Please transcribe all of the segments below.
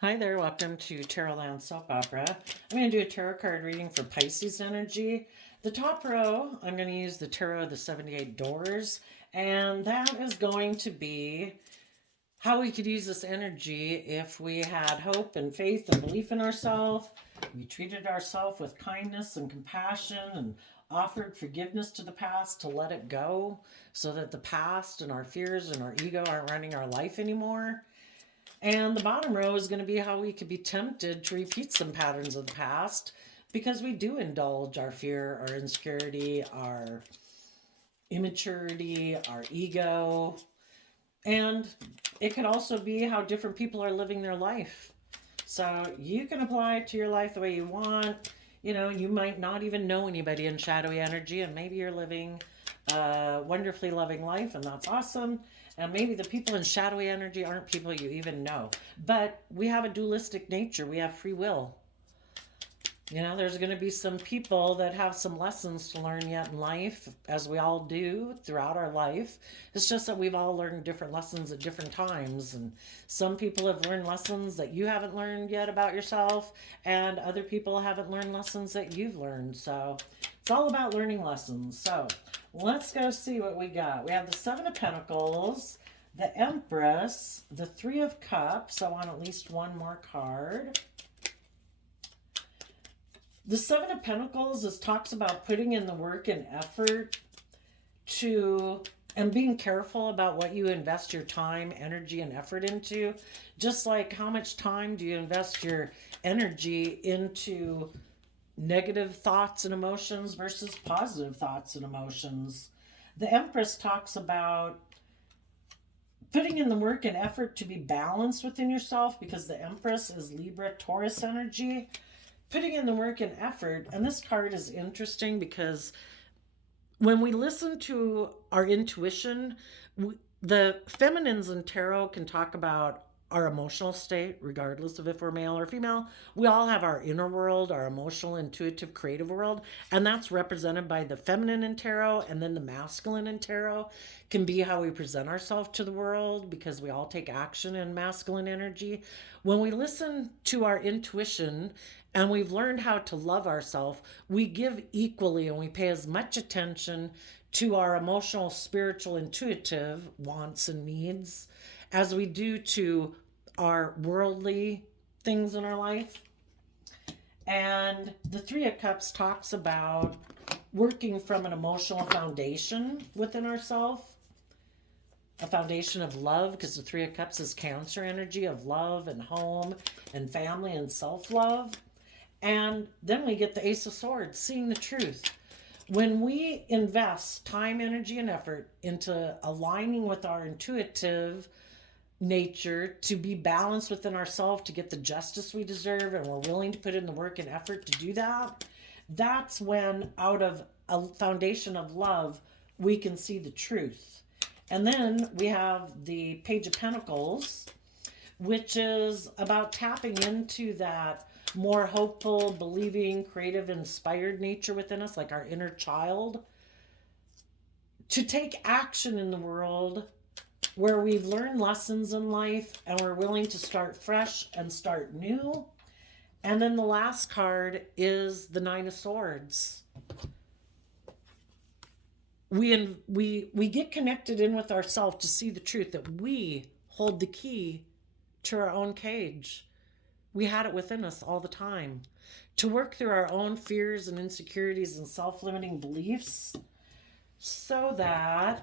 Hi there, welcome to Tarot Land Soap Opera. I'm going to do a tarot card reading for Pisces energy. The top row, I'm going to use the Tarot of the 78 Doors, and that is going to be how we could use this energy if we had hope and faith and belief in ourselves. We treated ourselves with kindness and compassion and offered forgiveness to the past to let it go so that the past and our fears and our ego aren't running our life anymore. And the bottom row is going to be how we could be tempted to repeat some patterns of the past because we do indulge our fear, our insecurity, our immaturity, our ego. And it could also be how different people are living their life. So you can apply it to your life the way you want. You know, you might not even know anybody in shadowy energy, and maybe you're living a wonderfully loving life, and that's awesome. And maybe the people in shadowy energy aren't people you even know. But we have a dualistic nature, we have free will. You know, there's going to be some people that have some lessons to learn yet in life, as we all do throughout our life. It's just that we've all learned different lessons at different times. And some people have learned lessons that you haven't learned yet about yourself, and other people haven't learned lessons that you've learned. So it's all about learning lessons. So let's go see what we got. We have the Seven of Pentacles, the Empress, the Three of Cups. I want at least one more card. The Seven of Pentacles talks about putting in the work and effort to and being careful about what you invest your time, energy, and effort into. Just like how much time do you invest your energy into negative thoughts and emotions versus positive thoughts and emotions. The Empress talks about putting in the work and effort to be balanced within yourself because the Empress is Libra Taurus energy. Putting in the work and effort. And this card is interesting because when we listen to our intuition, the feminines in tarot can talk about our emotional state, regardless of if we're male or female. We all have our inner world, our emotional, intuitive, creative world, and that's represented by the feminine in tarot, and then the masculine in tarot can be how we present ourselves to the world because we all take action in masculine energy. When we listen to our intuition and we've learned how to love ourselves, we give equally and we pay as much attention to our emotional, spiritual, intuitive wants and needs as we do to our worldly things in our life. And the Three of Cups talks about working from an emotional foundation within ourselves, a foundation of love, because the Three of Cups is Cancer energy of love and home and family and self-love. And then we get the Ace of Swords, seeing the truth. When we invest time, energy, and effort into aligning with our intuitive nature to be balanced within ourselves, to get the justice we deserve, and we're willing to put in the work and effort to do that, that's when out of a foundation of love, we can see the truth. And then we have the Page of Pentacles, which is about tapping into that more hopeful, believing, creative, inspired nature within us, like our inner child, to take action in the world where we've learned lessons in life and we're willing to start fresh and start new. And then the last card is the Nine of Swords. We get connected in with ourselves to see the truth that we hold the key to our own cage. We had it within us all the time to work through our own fears and insecurities and self-limiting beliefs so that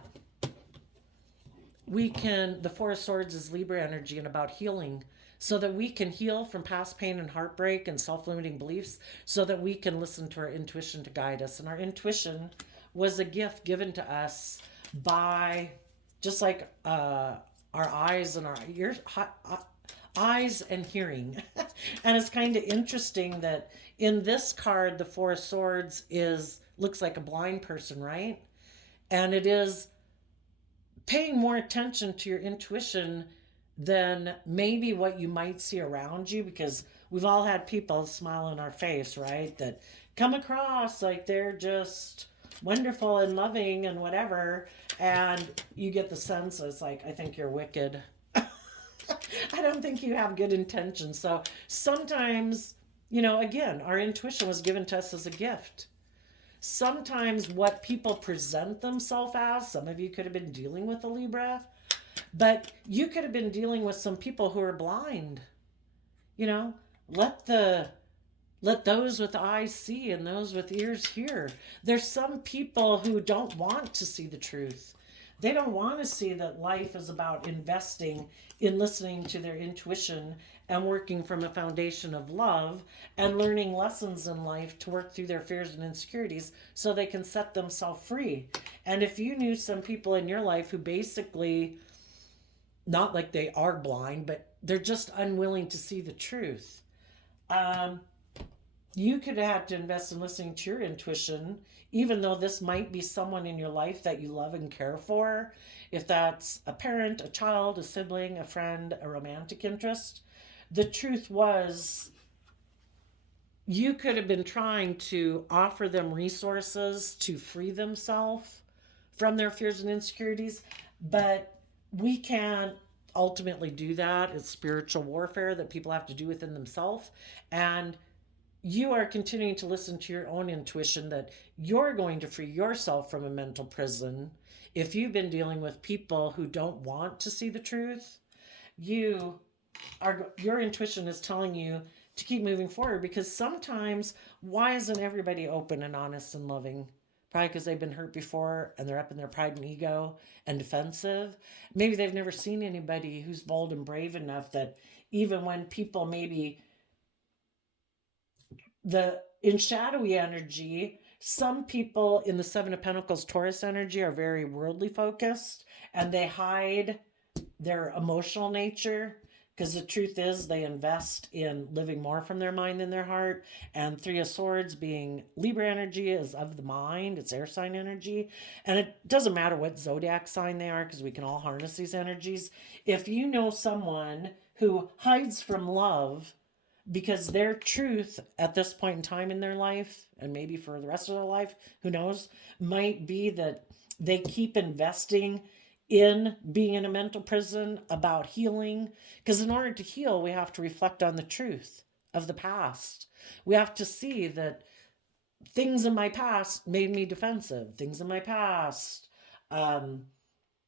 we can, the Four of Swords is Libra energy and about healing, so that we can heal from past pain and heartbreak and self-limiting beliefs so that we can listen to our intuition to guide us. And our intuition was a gift given to us by, just like our eyes and our ears, eyes and hearing. And it's kind of interesting that in this card, the Four of Swords looks like a blind person, right? And it is paying more attention to your intuition than maybe what you might see around you, because we've all had people smile in our face, right? That come across like they're just wonderful and loving and whatever. And you get the sense it's like, I think you're wicked. I don't think you have good intentions. So sometimes, again, our intuition was given to us as a gift. Sometimes what people present themselves as, some of you could have been dealing with a Libra, but you could have been dealing with some people who are blind. You know, let the let those with eyes see and those with ears hear. There's some people who don't want to see the truth. They don't want to see that life is about investing in listening to their intuition and working from a foundation of love and learning lessons in life to work through their fears and insecurities so they can set themselves free. And if you knew some people in your life who basically, not like they are blind, but they're just unwilling to see the truth, um, you could have had to invest in listening to your intuition, even though this might be someone in your life that you love and care for. If that's a parent, a child, a sibling, a friend, a romantic interest, the truth was you could have been trying to offer them resources to free themselves from their fears and insecurities, but we can't ultimately do that. It's spiritual warfare that people have to do within themselves. And you are continuing to listen to your own intuition that you're going to free yourself from a mental prison. If you've been dealing with people who don't want to see the truth, you your intuition is telling you to keep moving forward, because sometimes, why isn't everybody open and honest and loving? Probably because they've been hurt before and they're up in their pride and ego and defensive. Maybe they've never seen anybody who's bold and brave enough that even when people maybe the in shadowy energy, some people in the Seven of Pentacles Taurus energy are very worldly focused and they hide their emotional nature, because the truth is they invest in living more from their mind than their heart. And Three of Swords being Libra energy is of the mind, it's air sign energy. And it doesn't matter what zodiac sign they are, because we can all harness these energies. If you know someone who hides from love because their truth at this point in time in their life, and maybe for the rest of their life, who knows, might be that they keep investing in being in a mental prison about healing. Because in order to heal, we have to reflect on the truth of the past. We have to see that things in my past made me defensive. Things in my past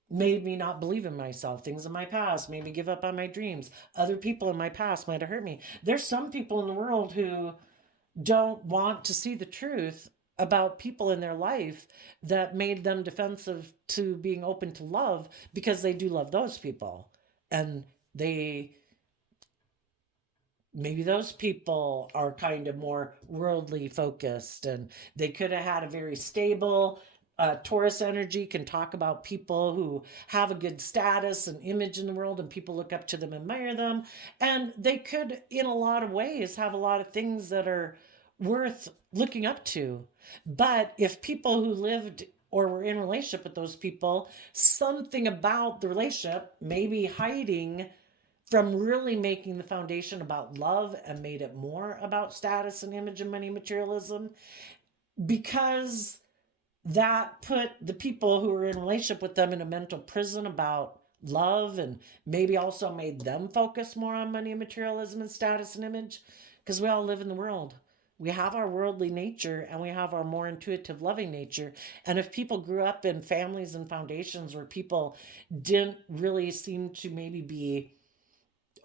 made me not believe in myself. Things in my past made me give up on my dreams. Other people in my past might have hurt me. There's some people in the world who don't want to see the truth about people in their life that made them defensive to being open to love, because they do love those people. And they maybe those people are kind of more worldly focused, and they could have had a very stable Taurus energy can talk about people who have a good status and image in the world, and people look up to them, admire them, and they could, in a lot of ways, have a lot of things that are worth looking up to. But if people who lived or were in relationship with those people, something about the relationship, maybe hiding from really making the foundation about love and made it more about status and image and money materialism, because that put the people who were in relationship with them in a mental prison about love, and maybe also made them focus more on money and materialism and status and image. Because we all live in the world. We have our worldly nature and we have our more intuitive, loving nature. And if people grew up in families and foundations where people didn't really seem to maybe be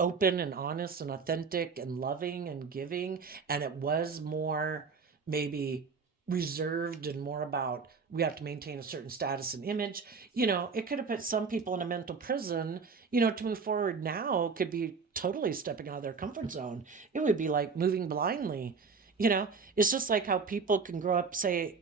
open and honest and authentic and loving and giving, and it was more maybe reserved and more about we have to maintain a certain status and image, it could have put some people in a mental prison. To move forward now could be totally stepping out of their comfort zone. It would be like moving blindly. It's just like how people can grow up, say,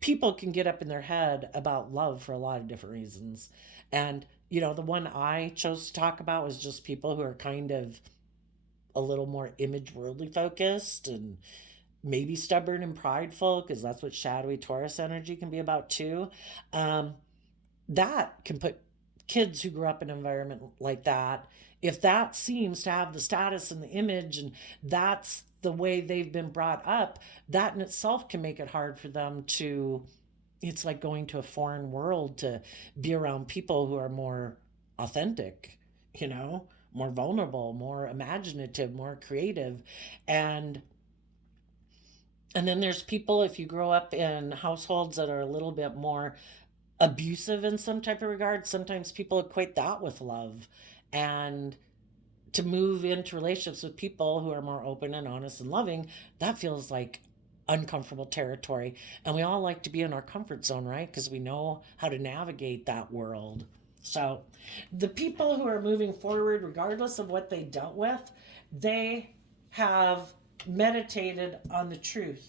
people can get up in their head about love for a lot of different reasons. And, the one I chose to talk about was just people who are kind of a little more image worldly focused and maybe stubborn and prideful, because that's what shadowy Taurus energy can be about too. That can put kids who grew up in an environment like that, if that seems to have the status and the image, and that's the way they've been brought up, that in itself can make it hard for them to, it's like going to a foreign world to be around people who are more authentic, you know, more vulnerable, more imaginative, more creative. And and then there's people, if you grow up in households that are a little bit more abusive in some type of regard, sometimes people equate that with love. And to move into relationships with people who are more open and honest and loving, that feels like uncomfortable territory. And we all like to be in our comfort zone, right? Because we know how to navigate that world. So the people who are moving forward, regardless of what they dealt with, they have meditated on the truth.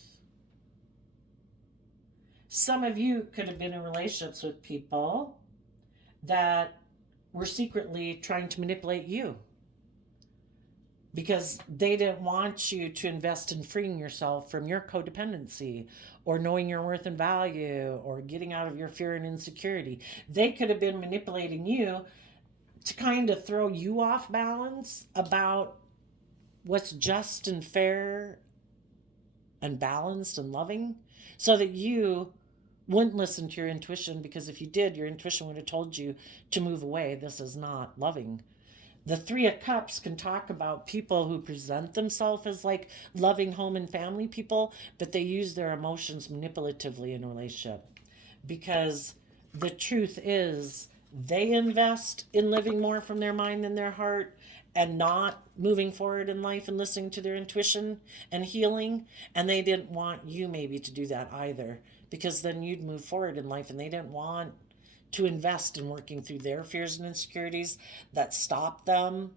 Some of you could have been in relationships with people that were secretly trying to manipulate you because they didn't want you to invest in freeing yourself from your codependency or knowing your worth and value or getting out of your fear and insecurity. They could have been manipulating you to kind of throw you off balance about what's just and fair and balanced and loving so that you wouldn't listen to your intuition, because if you did, your intuition would have told you to move away. This is not loving. The Three of Cups can talk about people who present themselves as like loving home and family people, but they use their emotions manipulatively in a relationship. Because the truth is, they invest in living more from their mind than their heart and not moving forward in life and listening to their intuition and healing. And they didn't want you maybe to do that either, because then you'd move forward in life, and they didn't want to invest in working through their fears and insecurities that stop them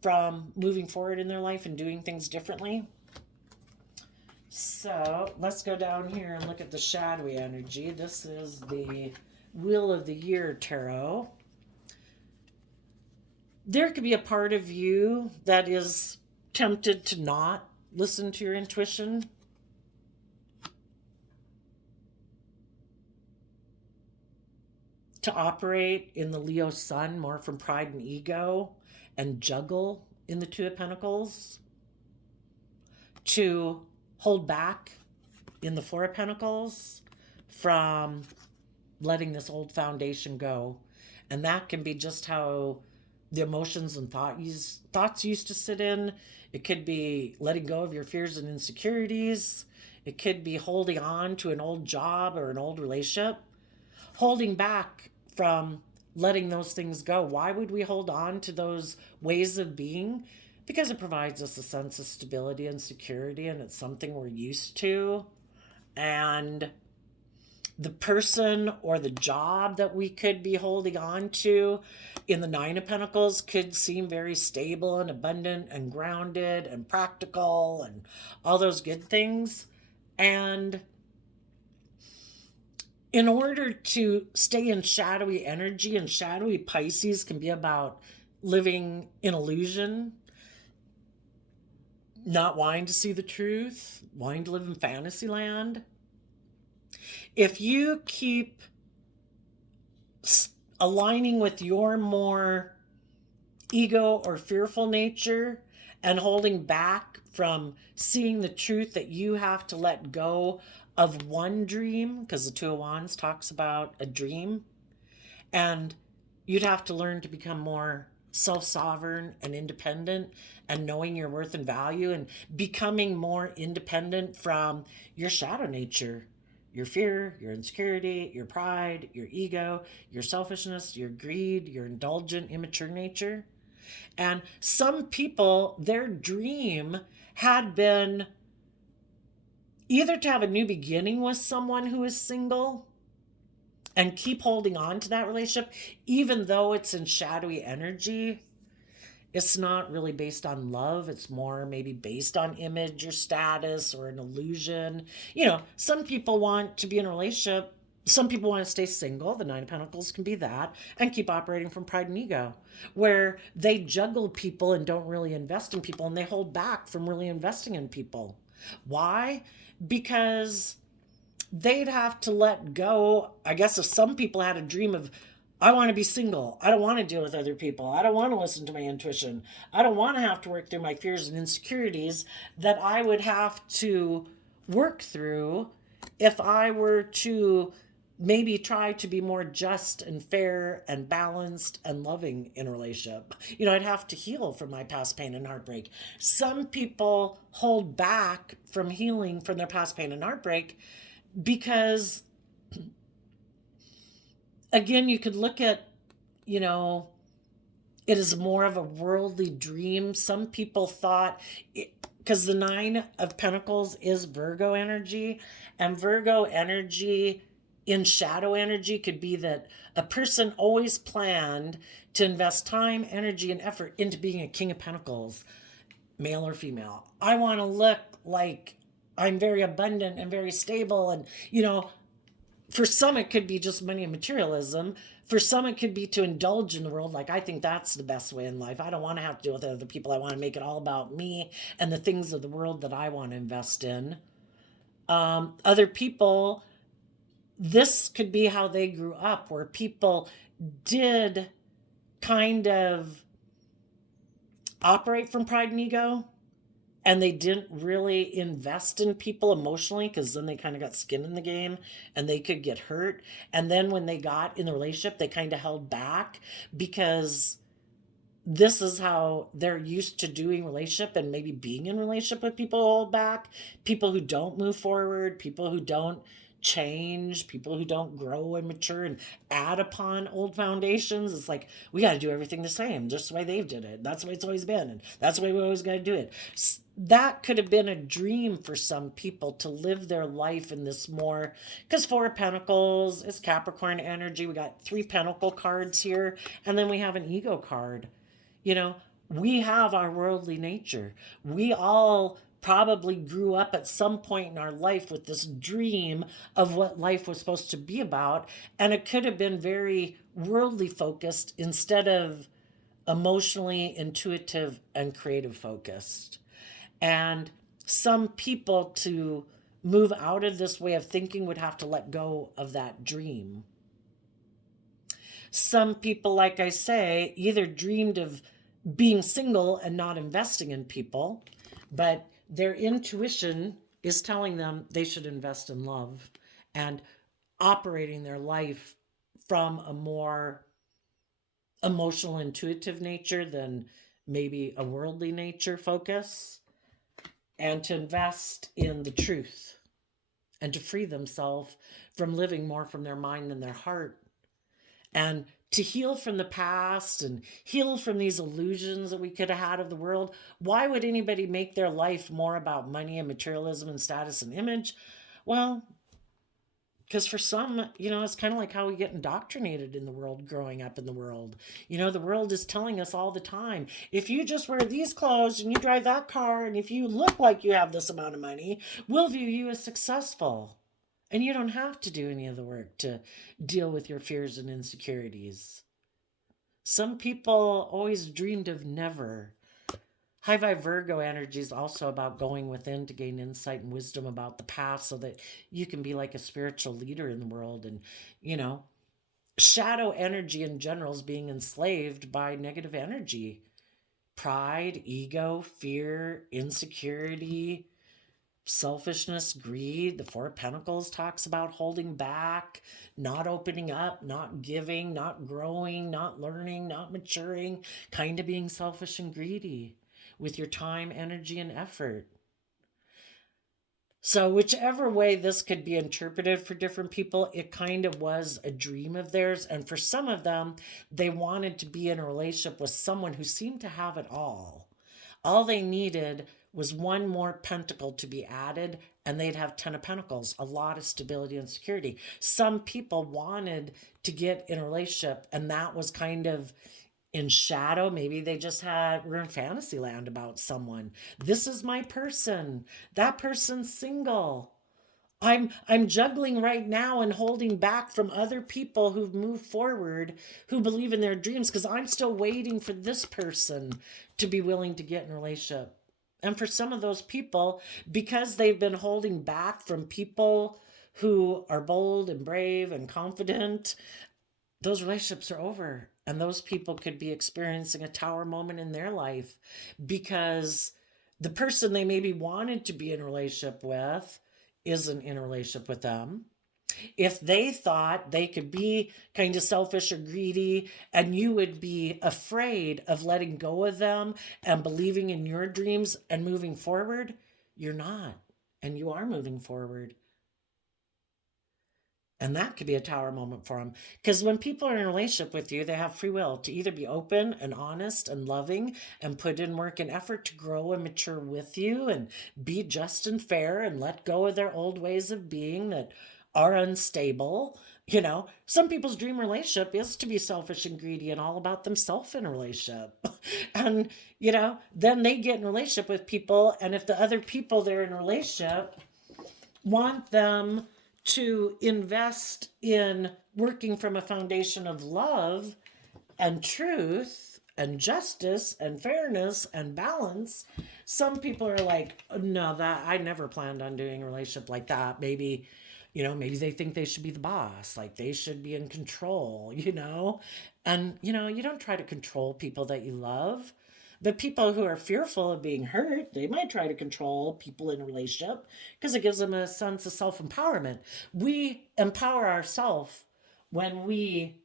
from moving forward in their life and doing things differently. So let's go down here and look at the shadowy energy. This is the Wheel of the Year tarot. There could be a part of you that is tempted to not listen to your intuition. To operate in the Leo sun more from pride and ego and juggle in the Two of Pentacles. To hold back in the Four of Pentacles from letting this old foundation go. And that can be just how the emotions and thoughts used to sit in. It could be letting go of your fears and insecurities. It could be holding on to an old job or an old relationship. Holding back from letting those things go. Why would we hold on to those ways of being? Because it provides us a sense of stability and security, and it's something we're used to. And the person or the job that we could be holding on to in the Nine of Pentacles could seem very stable and abundant and grounded and practical and all those good things. And in order to stay in shadowy energy, and shadowy Pisces can be about living in illusion, not wanting to see the truth, wanting to live in fantasy land. If you keep aligning with your more ego or fearful nature and holding back from seeing the truth that you have to let go of one dream, because the Two of Wands talks about a dream, and you'd have to learn to become more self-sovereign and independent and knowing your worth and value and becoming more independent from your shadow nature, your fear, your insecurity, your pride, your ego, your selfishness, your greed, your indulgent, immature nature. And some people, their dream had been either to have a new beginning with someone who is single and keep holding on to that relationship, even though it's in shadowy energy. It's not really based on love. It's more maybe based on image or status or an illusion. You know, some people want to be in a relationship. Some people want to stay single. The Nine of Pentacles can be that, and keep operating from pride and ego, where they juggle people and don't really invest in people, and they hold back from really investing in people. Why? Because they'd have to let go. I guess if some people had a dream of, I want to be single. I don't want to deal with other people. I don't want to listen to my intuition. I don't want to have to work through my fears and insecurities that I would have to work through if I were to maybe try to be more just and fair and balanced and loving in a relationship. I'd have to heal from my past pain and heartbreak. Some people hold back from healing from their past pain and heartbreak because, again, you could look at, you know, it is more of a worldly dream. Some people thought, because the Nine of Pentacles is Virgo energy, and Virgo energy in shadow energy could be that a person always planned to invest time, energy, and effort into being a King of Pentacles, male or female. I want to look like I'm very abundant and very stable. And, for some, it could be just money and materialism. For some, it could be to indulge in the world. Like, I think that's the best way in life. I don't want to have to deal with other people. I want to make it all about me and the things of the world that I want to invest in. Other people, this could be how they grew up, where people did kind of operate from pride and ego, and they didn't really invest in people emotionally, because then they kind of got skin in the game and they could get hurt. And then when they got in the relationship, they kind of held back because this is how they're used to doing relationship, and maybe being in relationship with people who hold back, people who don't move forward, people who don't change, people who don't grow and mature and add upon old foundations. It's like, we got to do everything the same, just the way they've did it. That's the way it's always been, and that's the way we always got to do it. That could have been a dream for some people, to live their life in this more, because Four of Pentacles is Capricorn energy. We got 3 Pentacle cards here, and then we have an ego card. We have our worldly nature. We all probably grew up at some point in our life with this dream of what life was supposed to be about, and it could have been very worldly focused instead of emotionally intuitive and creative focused. And some people, to move out of this way of thinking, would have to let go of that dream. Some people, like I say, either dreamed of being single and not investing in people, but their intuition is telling them they should invest in love and operating their life from a more emotional, intuitive nature than maybe a worldly nature focus, and to invest in the truth and to free themselves from living more from their mind than their heart, and to heal from the past and heal from these illusions that we could have had of the world. Why would anybody make their life more about money and materialism and status and image? Well, because for some, it's kind of like how we get indoctrinated in the world, growing up in the world. The world is telling us all the time, if you just wear these clothes and you drive that car, and if you look like you have this amount of money, we'll view you as successful. And you don't have to do any of the work to deal with your fears and insecurities. Some people always dreamed of never. High Vibe Virgo energy is also about going within to gain insight and wisdom about the past, so that you can be like a spiritual leader in the world. And, shadow energy in general is being enslaved by negative energy. Pride, ego, fear, insecurity, selfishness, greed. The Four of Pentacles talks about holding back, not opening up, not giving, not growing, not learning, not maturing, kind of being selfish and greedy with your time, energy, and effort. So whichever way this could be interpreted for different people, it kind of was a dream of theirs. And for some of them, they wanted to be in a relationship with someone who seemed to have it all. All they needed was one more pentacle to be added, and they'd have 10 of Pentacles, a lot of stability and security. Some people wanted to get in a relationship, and that was kind of in shadow. Maybe they just were in fantasy land about someone. This is my person. That person's single. I'm juggling right now and holding back from other people who've moved forward, who believe in their dreams, because I'm still waiting for this person to be willing to get in a relationship. And for some of those people, because they've been holding back from people who are bold and brave and confident, those relationships are over. And those people could be experiencing a tower moment in their life, because the person they maybe wanted to be in a relationship with isn't in a relationship with them. If they thought they could be kind of selfish or greedy, and you would be afraid of letting go of them and believing in your dreams and moving forward, you're not. And you are moving forward. And that could be a tower moment for them. Because when people are in a relationship with you, they have free will to either be open and honest and loving and put in work and effort to grow and mature with you and be just and fair and let go of their old ways of being that are unstable. You know, some people's dream relationship is to be selfish and greedy and all about themselves in a relationship. And, then they get in a relationship with people. And if the other people they're in a relationship want them to invest in working from a foundation of love and truth and justice and fairness and balance, some people are like, no, that I never planned on doing a relationship like that. Maybe, maybe they think they should be the boss, like they should be in control. And, you don't try to control people that you love. But people who are fearful of being hurt, they might try to control people in a relationship because it gives them a sense of self empowerment. We empower ourselves when we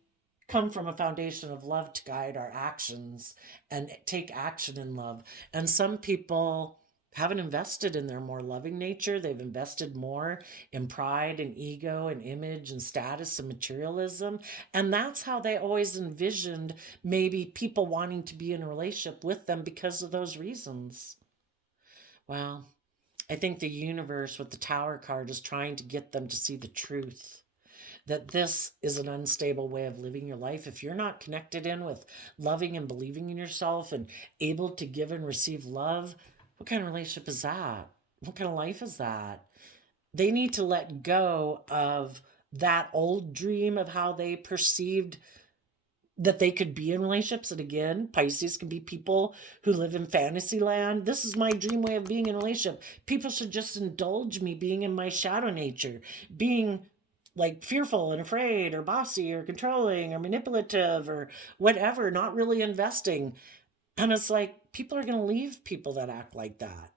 come from a foundation of love to guide our actions and take action in love. And some people haven't invested in their more loving nature. They've invested more in pride and ego and image and status and materialism. And that's how they always envisioned maybe people wanting to be in a relationship with them because of those reasons. Well, I think the universe with the Tower card is trying to get them to see the truth that this is an unstable way of living your life. If you're not connected in with loving and believing in yourself and able to give and receive love, what kind of relationship is that? What kind of life is that? They need to let go of that old dream of how they perceived that they could be in relationships. And again, Pisces can be people who live in fantasy land. This is my dream way of being in a relationship. People should just indulge me being in my shadow nature, being like fearful and afraid or bossy or controlling or manipulative or whatever, not really investing. And it's like people are going to leave people that act like that.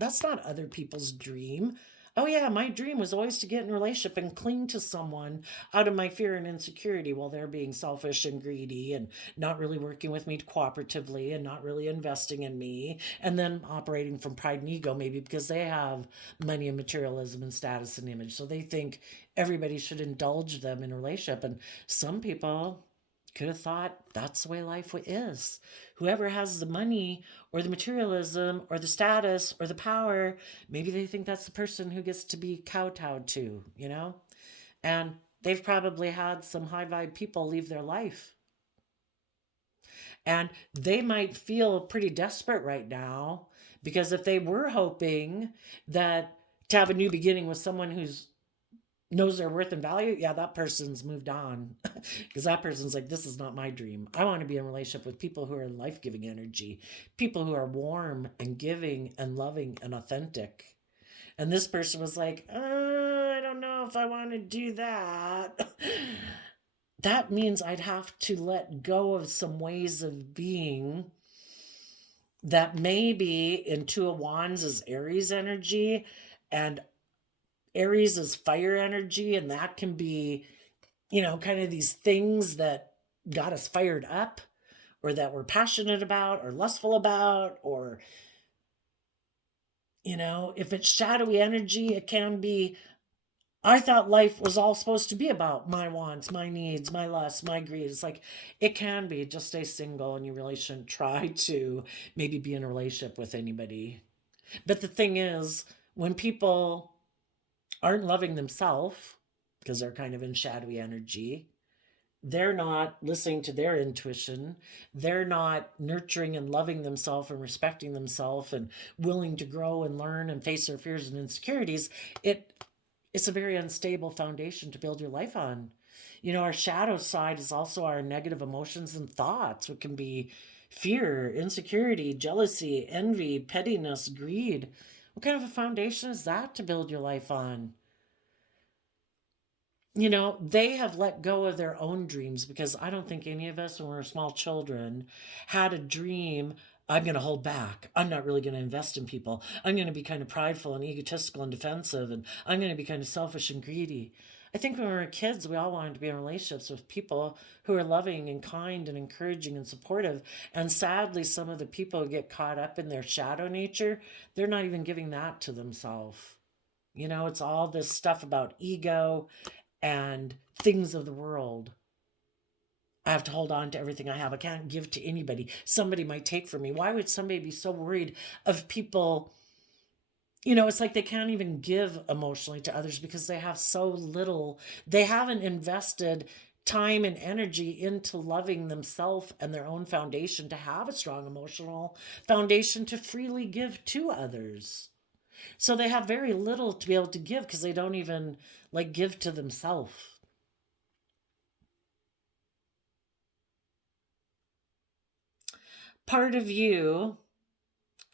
That's not other people's dream. Oh yeah, my dream was always to get in a relationship and cling to someone out of my fear and insecurity while they're being selfish and greedy and not really working with me cooperatively and not really investing in me and then operating from pride and ego maybe because they have money and materialism and status and image. So they think everybody should indulge them in a relationship. And some people could have thought that's the way life is. Whoever has the money or the materialism or the status or the power, maybe they think that's the person who gets to be kowtowed to. And they've probably had some high vibe people leave their life. And they might feel pretty desperate right now because if they were hoping that to have a new beginning with someone who's knows their worth and value, yeah, that person's moved on. Because that person's like, this is not my dream. I want to be in a relationship with people who are life giving energy, people who are warm and giving and loving and authentic. And this person was like, I don't know if I want to do that. That means I'd have to let go of some ways of being that maybe in Two of Wands is Aries energy and Aries is fire energy, and that can be, kind of these things that got us fired up or that we're passionate about or lustful about, or, if it's shadowy energy, it can be, I thought life was all supposed to be about my wants, my needs, my lusts, my greed. It's like, it can be. Just stay single and you really shouldn't try to maybe be in a relationship with anybody. But the thing is, when people aren't loving themselves because they're kind of in shadowy energy, they're not listening to their intuition, they're not nurturing and loving themselves and respecting themselves and willing to grow and learn and face their fears and insecurities, it's a very unstable foundation to build your life on. Our shadow side is also our negative emotions and thoughts, which can be fear, insecurity, jealousy, envy, pettiness, greed. What kind of a foundation is that to build your life on? They have let go of their own dreams because I don't think any of us, when we were small children, had a dream. I'm going to hold back. I'm not really going to invest in people. I'm going to be kind of prideful and egotistical and defensive, and I'm going to be kind of selfish and greedy. I think when we were kids, we all wanted to be in relationships with people who are loving and kind and encouraging and supportive. And sadly, some of the people who get caught up in their shadow nature, they're not even giving that to themselves. You know, it's all this stuff about ego and things of the world. I have to hold on to everything I have. I can't give to anybody. Somebody might take from me. Why would somebody be so worried of people? You know, it's like they can't even give emotionally to others because they have so little. They haven't invested time and energy into loving themselves and their own foundation to have a strong emotional foundation to freely give to others. So they have very little to be able to give because they don't even like give to themselves. Part of you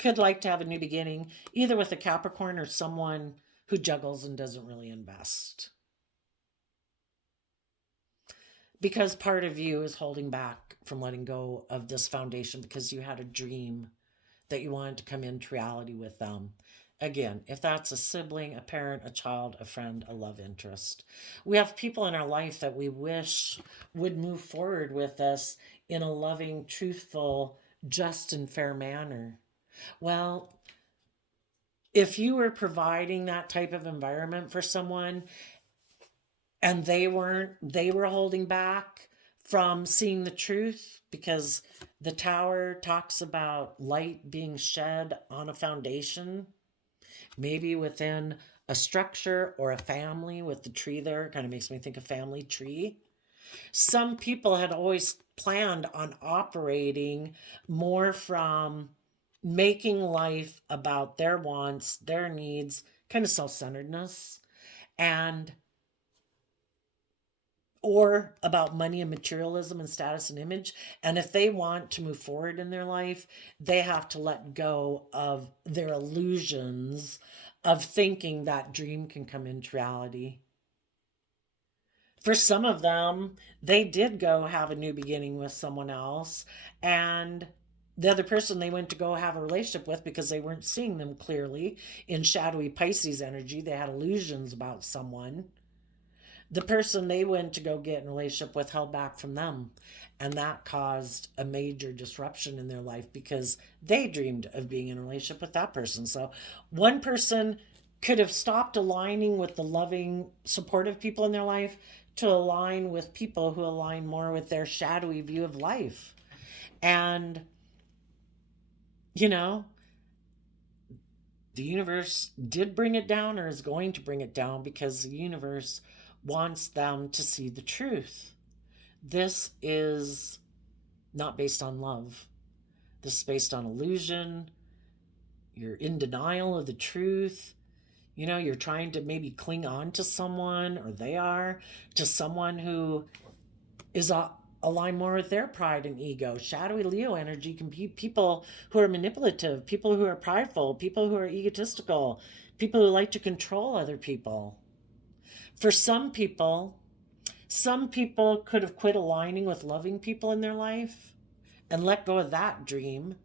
could like to have a new beginning, either with a Capricorn or someone who juggles and doesn't really invest. Because part of you is holding back from letting go of this foundation because you had a dream that you wanted to come into reality with them. Again, if that's a sibling, a parent, a child, a friend, a love interest, we have people in our life that we wish would move forward with us in a loving, truthful, just, and fair manner. Well, if you were providing that type of environment for someone and they were holding back from seeing the truth because the tower talks about light being shed on a foundation, maybe within a structure or a family with the tree there. It kind of makes me think of family tree. Some people had always planned on operating more from making life about their wants, their needs, kind of self-centeredness, and or about money and materialism and status and image. And if they want to move forward in their life, they have to let go of their illusions of thinking that dream can come into reality. For some of them, they did go have a new beginning with someone else, and the other person they went to go have a relationship with because they weren't seeing them clearly in shadowy Pisces energy. They had illusions about someone. The person they went to go get in a relationship with held back from them. And that caused a major disruption in their life because they dreamed of being in a relationship with that person. So one person could have stopped aligning with the loving, supportive people in their life to align with people who align more with their shadowy view of life. And, you know, the universe did bring it down or is going to bring it down because the universe wants them to see the truth. This is not based on love. This is based on illusion. You're in denial of the truth. You know, you're trying to maybe cling on to someone, or they are, to someone who is aligned more with their pride and ego. Shadowy Leo energy can be people who are manipulative, people who are prideful, people who are egotistical, people who like to control other people. For some people could have quit aligning with loving people in their life and let go of that dream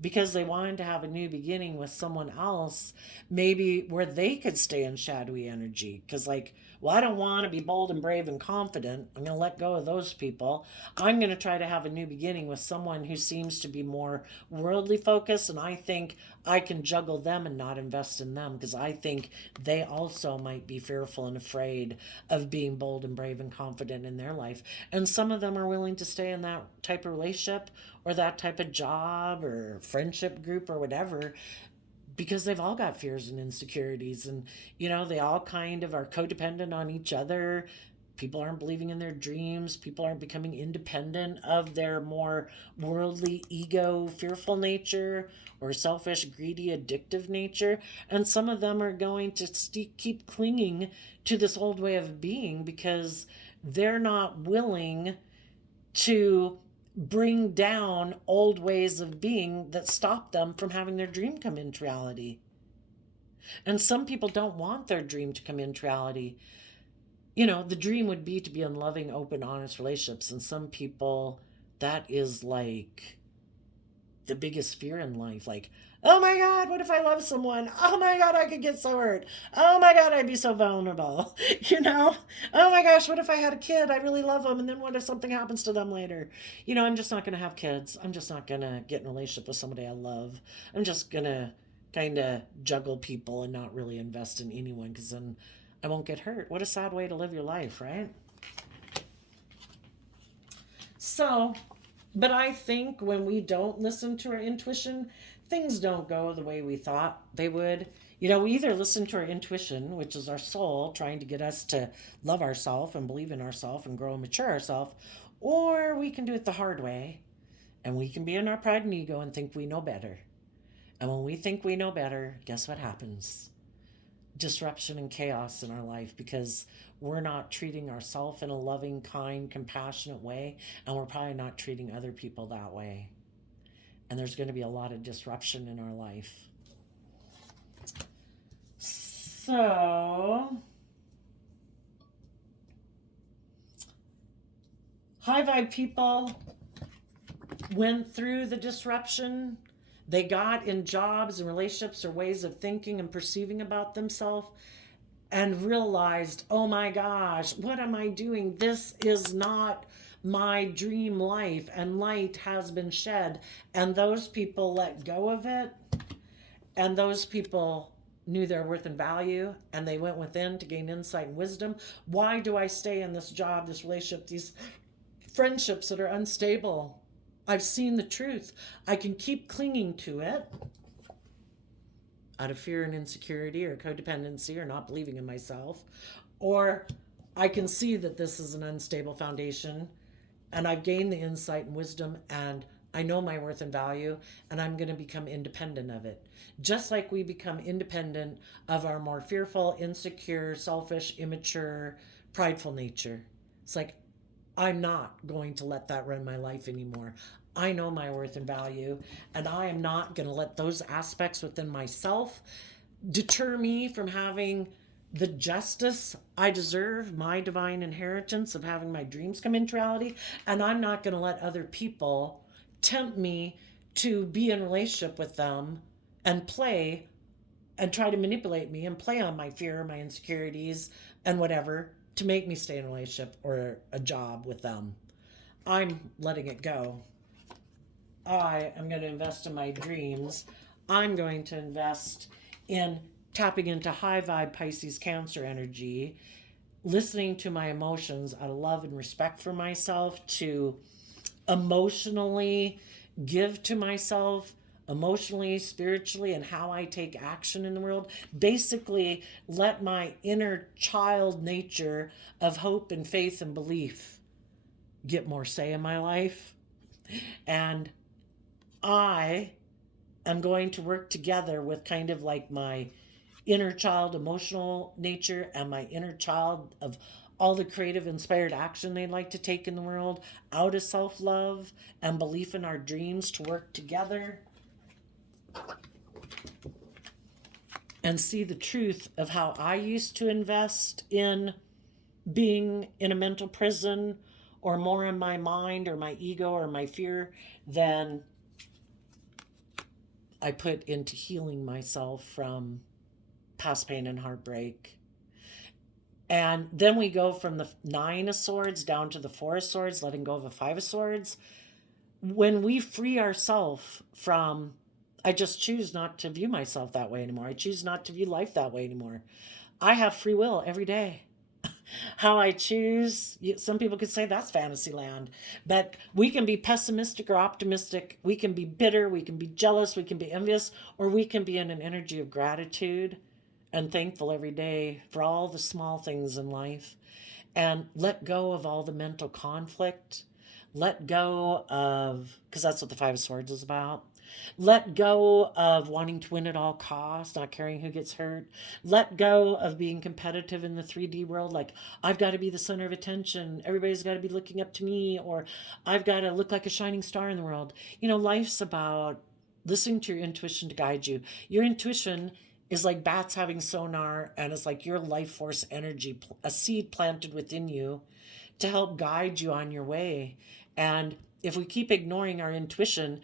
because they wanted to have a new beginning with someone else, maybe where they could stay in shadowy energy. Because, like, well, I don't want to be bold and brave and confident. I'm going to let go of those people. I'm going to try to have a new beginning with someone who seems to be more worldly focused. And I think I can juggle them and not invest in them because I think they also might be fearful and afraid of being bold and brave and confident in their life. And some of them are willing to stay in that type of relationship or that type of job or friendship group or whatever because they've all got fears and insecurities, and you know, they all kind of are codependent on each other. People aren't believing in their dreams, people aren't becoming independent of their more worldly, ego fearful nature or selfish, greedy, addictive nature. And some of them are going to keep clinging to this old way of being because they're not willing to bring down old ways of being that stop them from having their dream come into reality. And some people don't want their dream to come into reality. You know, the dream would be to be in loving, open, honest relationships. And some people, that is like the biggest fear in life. Like, oh my God, what if I love someone? Oh my God, I could get so hurt. Oh my God, I'd be so vulnerable. You know? Oh my gosh, what if I had a kid? I really love them. And then what if something happens to them later? You know, I'm just not going to have kids. I'm just not going to get in a relationship with somebody I love. I'm just going to kind of juggle people and not really invest in anyone because then I won't get hurt. What a sad way to live your life, right? So, but I think when we don't listen to our intuition, things don't go the way we thought they would. You know, we either listen to our intuition, which is our soul trying to get us to love ourselves and believe in ourselves and grow and mature ourselves, or we can do it the hard way and we can be in our pride and ego and think we know better. And when we think we know better, guess what happens? Disruption and chaos in our life because we're not treating ourselves in a loving, kind, compassionate way, and we're probably not treating other people that way. And there's going to be a lot of disruption in our life. So, high vibe people went through the disruption. They got in jobs and relationships or ways of thinking and perceiving about themselves and realized, oh my gosh, what am I doing? This is not my dream life, and light has been shed. And those people let go of it, and those people knew their worth and value, and they went within to gain insight and wisdom. Why do I stay in this job, this relationship, these friendships that are unstable? I've seen the truth. I can keep clinging to it out of fear and insecurity or codependency or not believing in myself. Or I can see that this is an unstable foundation and I've gained the insight and wisdom and I know my worth and value and I'm going to become independent of it. Just like we become independent of our more fearful, insecure, selfish, immature, prideful nature. It's like, I'm not going to let that run my life anymore. I know my worth and value, and I am not going to let those aspects within myself deter me from having the justice I deserve, my divine inheritance of having my dreams come into reality. And I'm not going to let other people tempt me to be in relationship with them and play and try to manipulate me and play on my fear, my insecurities, and whatever to make me stay in a relationship or a job with them. I'm letting it go. I am going to invest in my dreams. I'm going to invest in tapping into high vibe Pisces Cancer energy, listening to my emotions out of love and respect for myself, to emotionally give to myself, emotionally, spiritually, and how I take action in the world. Basically, let my inner child nature of hope and faith and belief get more say in my life. And I am going to work together with kind of like my inner child emotional nature and my inner child of all the creative inspired action they'd like to take in the world out of self-love and belief in our dreams to work together and see the truth of how I used to invest in being in a mental prison or more in my mind or my ego or my fear than I put into healing myself from past pain and heartbreak. And then we go from the 9 of Swords down to the 4 of Swords, letting go of the 5 of Swords. When we free ourselves from, I just choose not to view myself that way anymore. I choose not to view life that way anymore. I have free will every day. How I choose, some people could say that's fantasy land, but we can be pessimistic or optimistic. We can be bitter, we can be jealous, we can be envious, or we can be in an energy of gratitude and thankful every day for all the small things in life and let go of all the mental conflict. Let go of, because that's what the 5 of Swords is about. Let go of wanting to win at all costs, not caring who gets hurt. Let go of being competitive in the 3D world, like I've got to be the center of attention. Everybody's got to be looking up to me, or I've got to look like a shining star in the world. You know, life's about listening to your intuition to guide you. Your intuition is like bats having sonar, and it's like your life force energy, a seed planted within you to help guide you on your way. And if we keep ignoring our intuition,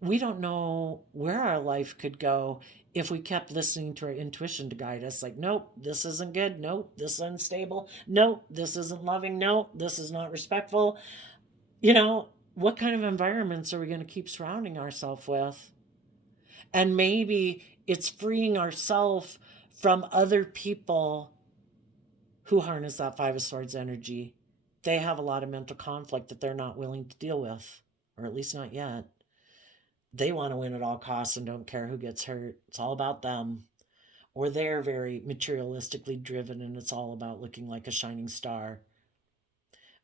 we don't know where our life could go if we kept listening to our intuition to guide us. Like, nope, this isn't good. Nope, this is unstable. Nope, this isn't loving. Nope, this is not respectful. You know, what kind of environments are we going to keep surrounding ourselves with? And maybe it's freeing ourselves from other people who harness that Five of Swords energy. They have a lot of mental conflict that they're not willing to deal with, or at least not yet. They want to win at all costs and don't care who gets hurt. It's all about them. Or they're very materialistically driven and it's all about looking like a shining star.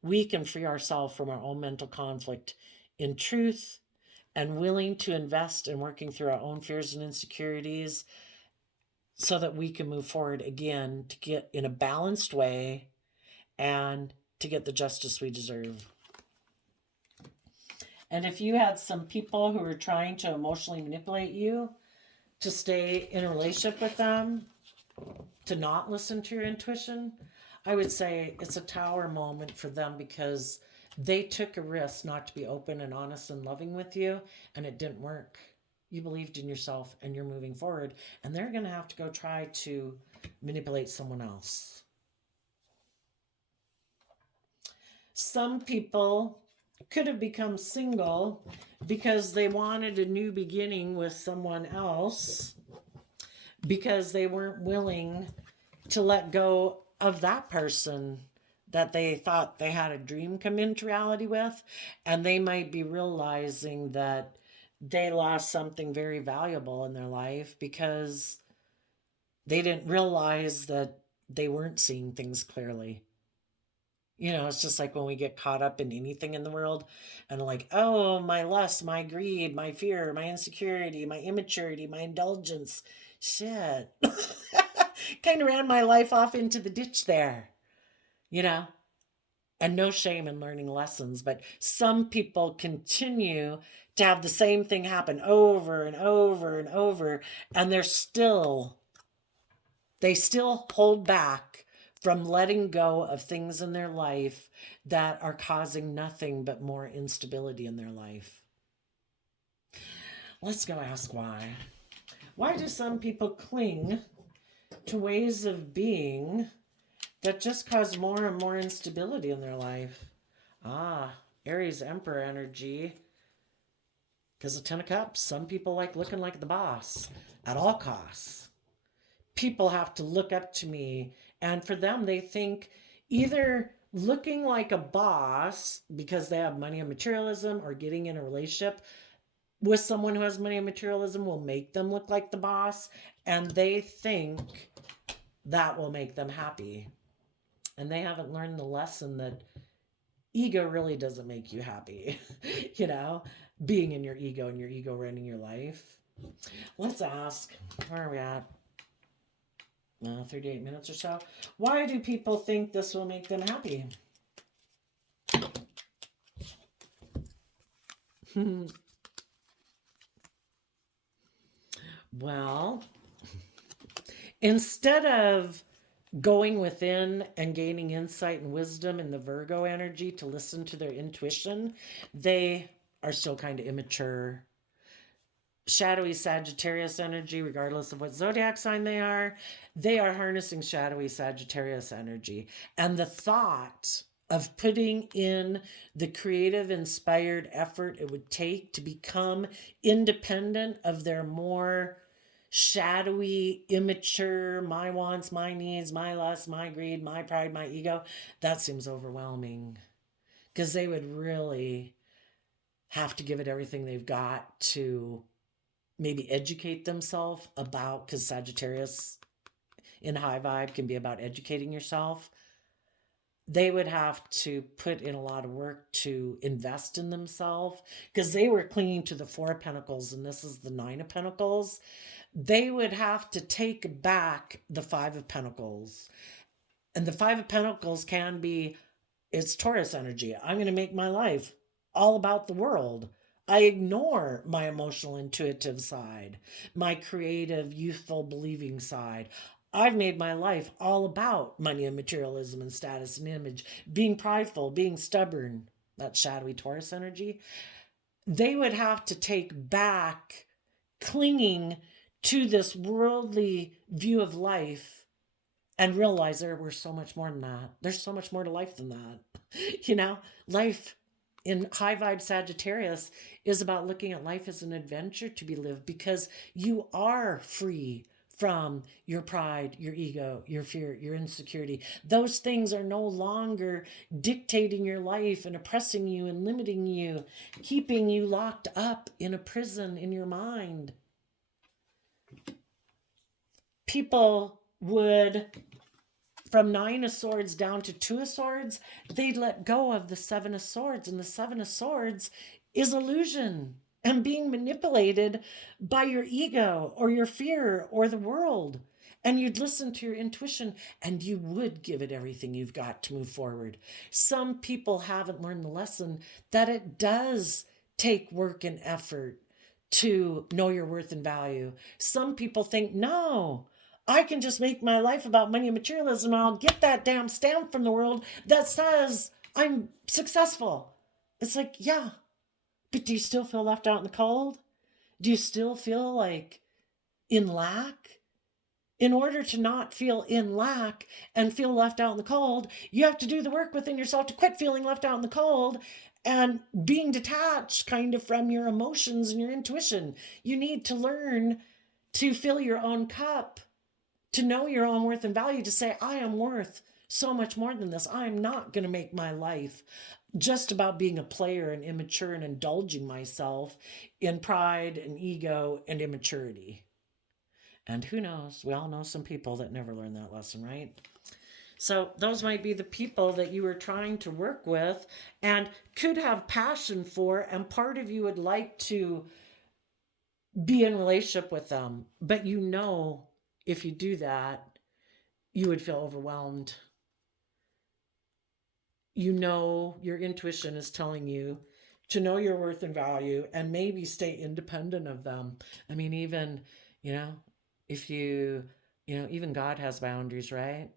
We can free ourselves from our own mental conflict in truth and willing to invest in working through our own fears and insecurities so that we can move forward again to get in a balanced way and to get the justice we deserve. And if you had some people who were trying to emotionally manipulate you to stay in a relationship with them, to not listen to your intuition, I would say it's a tower moment for them because they took a risk not to be open and honest and loving with you, and it didn't work. You believed in yourself and you're moving forward, and they're going to have to go try to manipulate someone else. Some people could have become single because they wanted a new beginning with someone else because they weren't willing to let go of that person that they thought they had a dream come into reality with. And they might be realizing that they lost something very valuable in their life because they didn't realize that they weren't seeing things clearly. You know, it's just like when we get caught up in anything in the world and like, oh, my lust, my greed, my fear, my insecurity, my immaturity, my indulgence. Shit. Kind of ran my life off into the ditch there, you know? And no shame in learning lessons, but some people continue to have the same thing happen over and over and over, and they still hold back from letting go of things in their life that are causing nothing but more instability in their life. Let's go ask why. Why do some people cling to ways of being that just cause more and more instability in their life? Aries Emperor energy. Because of Ten of Cups, some people like looking like the boss at all costs. People have to look up to me. And for them, they think either looking like a boss because they have money and materialism or getting in a relationship with someone who has money and materialism will make them look like the boss. And they think that will make them happy. And they haven't learned the lesson that ego really doesn't make you happy. You know, being in your ego and your ego running your life. Let's ask, where are we at? 38 minutes or so. Why do people think this will make them happy? Well, instead of going within and gaining insight and wisdom in the Virgo energy to listen to their intuition, they are still kind of immature. Shadowy Sagittarius energy, regardless of what zodiac sign they are harnessing shadowy Sagittarius energy. And the thought of putting in the creative, inspired effort it would take to become independent of their more shadowy, immature, my wants, my needs, my lust, my greed, my pride, my ego, that seems overwhelming. Because they would really have to give it everything they've got to maybe educate themselves about, because Sagittarius in high vibe can be about educating yourself. They would have to put in a lot of work to invest in themselves because they were clinging to the Four of Pentacles and this is the Nine of Pentacles. They would have to take back the Five of Pentacles. And the Five of Pentacles can be, it's Taurus energy. I'm going to make my life all about the world. I ignore my emotional, intuitive side, my creative, youthful, believing side. I've made my life all about money and materialism and status and image, being prideful, being stubborn. That's shadowy Taurus energy. they would have to take back clinging to this worldly view of life and realize there we're so much more than that. There's so much more to life than that. Life in high vibe Sagittarius is about looking at life as an adventure to be lived, because you are free from your pride, your ego, your fear, your insecurity. Those things are no longer dictating your life and oppressing you and limiting you, keeping you locked up in a prison in your mind. People would, from 9 of Swords down to 2 of Swords, they'd let go of the 7 of Swords. And the 7 of Swords is illusion and being manipulated by your ego or your fear or the world. And you'd listen to your intuition and you would give it everything you've got to move forward. Some people haven't learned the lesson that it does take work and effort to know your worth and value. Some people think, no, I can just make my life about money and materialism and I'll get that damn stamp from the world that says I'm successful. It's like, yeah, but do you still feel left out in the cold? Do you still feel like in lack? In order to not feel in lack and feel left out in the cold, you have to do the work within yourself to quit feeling left out in the cold and being detached kind of from your emotions and your intuition. You need to learn to fill your own cup, to know your own worth and value, to say, I am worth so much more than this. I'm not going to make my life just about being a player and immature and indulging myself in pride and ego and immaturity. And who knows? We all know some people that never learn that lesson, right? So those might be the people that you are trying to work with and could have passion for, and part of you would like to be in relationship with them. But if you do that, you would feel overwhelmed. Your intuition is telling you to know your worth and value and maybe stay independent of them. I mean, even, if even God has boundaries, right?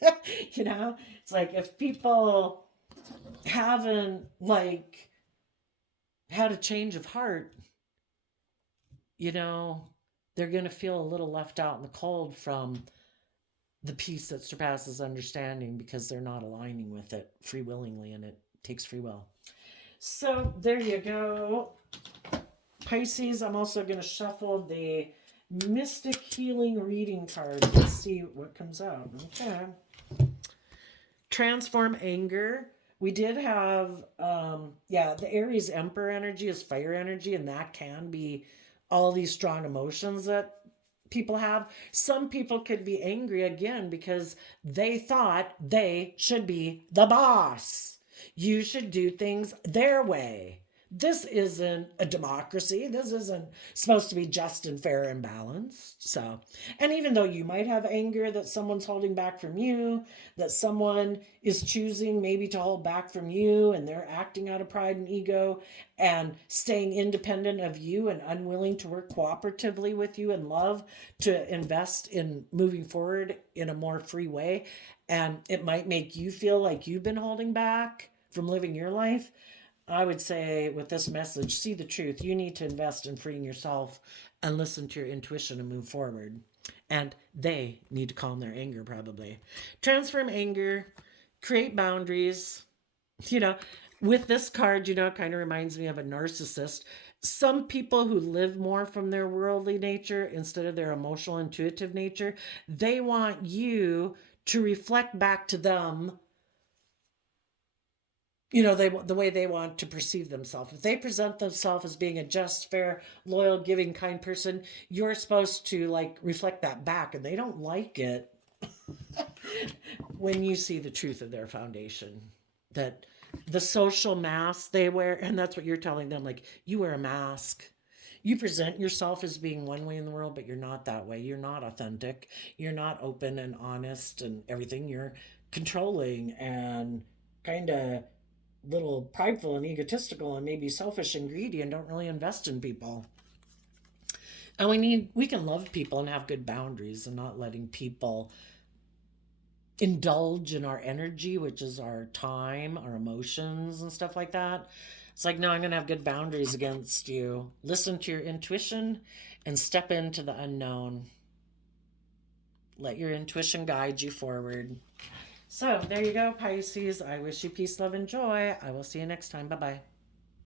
It's like if people haven't had a change of heart, they're going to feel a little left out in the cold from the peace that surpasses understanding, because they're not aligning with it free willingly, and it takes free will. So there you go, Pisces. I'm also going to shuffle the Mystic Healing reading card. Let's see what comes out. Okay. Transform anger. We did have, the Aries Emperor energy is fire energy, and that can be all these strong emotions that people have. Some people could be angry again because they thought they should be the boss. You should do things their way. This isn't a democracy. This isn't supposed to be just and fair and balanced. So, and even though you might have anger that someone's holding back from you, that someone is choosing maybe to hold back from you, and they're acting out of pride and ego and staying independent of you and unwilling to work cooperatively with you in love to invest in moving forward in a more free way. And it might make you feel like you've been holding back from living your life. I would say with this message, see the truth. You need to invest in freeing yourself and listen to your intuition and move forward. And they need to calm their anger, probably. Transform anger, create boundaries. With this card, it kind of reminds me of a narcissist. Some people who live more from their worldly nature instead of their emotional, intuitive nature, they want you to reflect back to them the way they want to perceive themselves. If they present themselves as being a just, fair, loyal, giving, kind person, you're supposed to reflect that back, and they don't like it when you see the truth of their foundation, that the social mask they wear, and that's what you're telling them, you wear a mask. You present yourself as being one way in the world, but you're not that way. You're not authentic. You're not open and honest and everything. You're controlling and kind of little prideful and egotistical and maybe selfish and greedy and don't really invest in people. And we can love people and have good boundaries and not letting people indulge in our energy, which is our time, our emotions and stuff like that. It's like, no, I'm going to have good boundaries against you. Listen to your intuition and step into the unknown. Let your intuition guide you forward. So there you go, Pisces. I wish you peace, love, and joy. I will see you next time. Bye-bye.